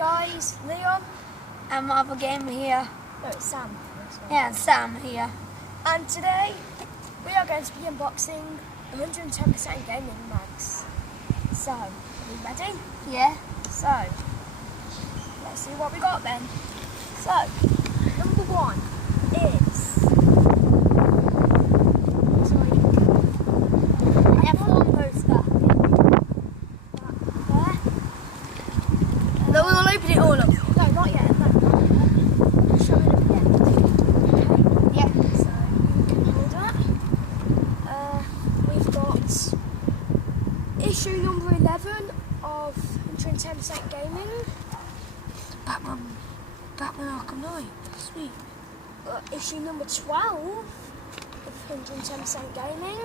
guys, Leon And my other gamer here. no it's Sam. Yeah, and Sam here. And today we are going to be unboxing 110% gaming mags. So, are we ready? Yeah. So, let's see what we got then. So, number one is F1 poster. there. No, we'll open it all up. No, not yet. No. I'll show it at the end. Okay. Yeah. So, you can hold that. We've got issue number 11 of 110% gaming. Batman Arkham Knight. Sweet. Issue number 12 of 110% gaming.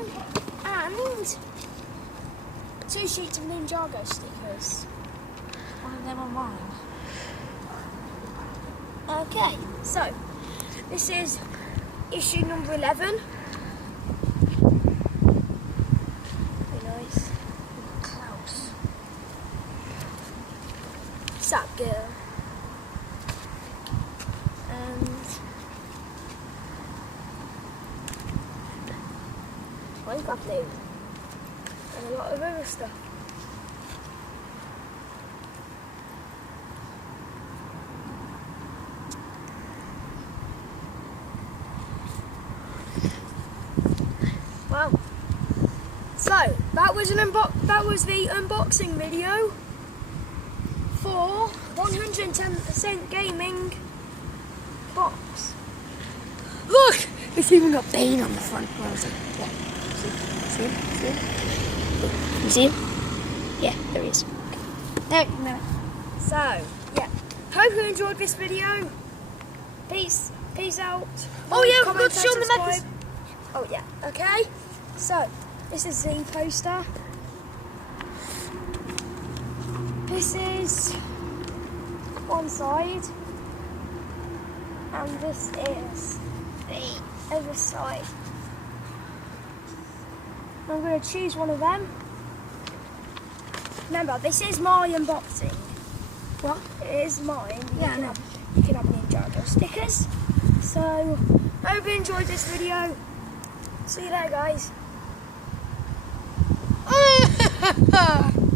And 2 sheets of Ninjago stickers. One of them are mine. Okay, so this is issue number 11. Very nice. Klaus. Sap girl. And Minecraft loot. And a lot of other stuff. Wow. So that was the unboxing video for 110% gaming box. Look! It's even got Bane on the front. Where is it? Yeah. See him? See him? You see him? Yeah, there he is. Okay. No. So yeah, hope you enjoyed this video. Peace out. Oh yeah, we Comment forgot to show and them the methods. subscribe. Oh yeah, okay. So this is the poster. This is one side, and this is the other side. I'm going to choose one of them. Remember, this is my unboxing. What? It is mine. Yeah, I know. You can have Ninjago stickers. So, hope you enjoyed this video. See you there, guys.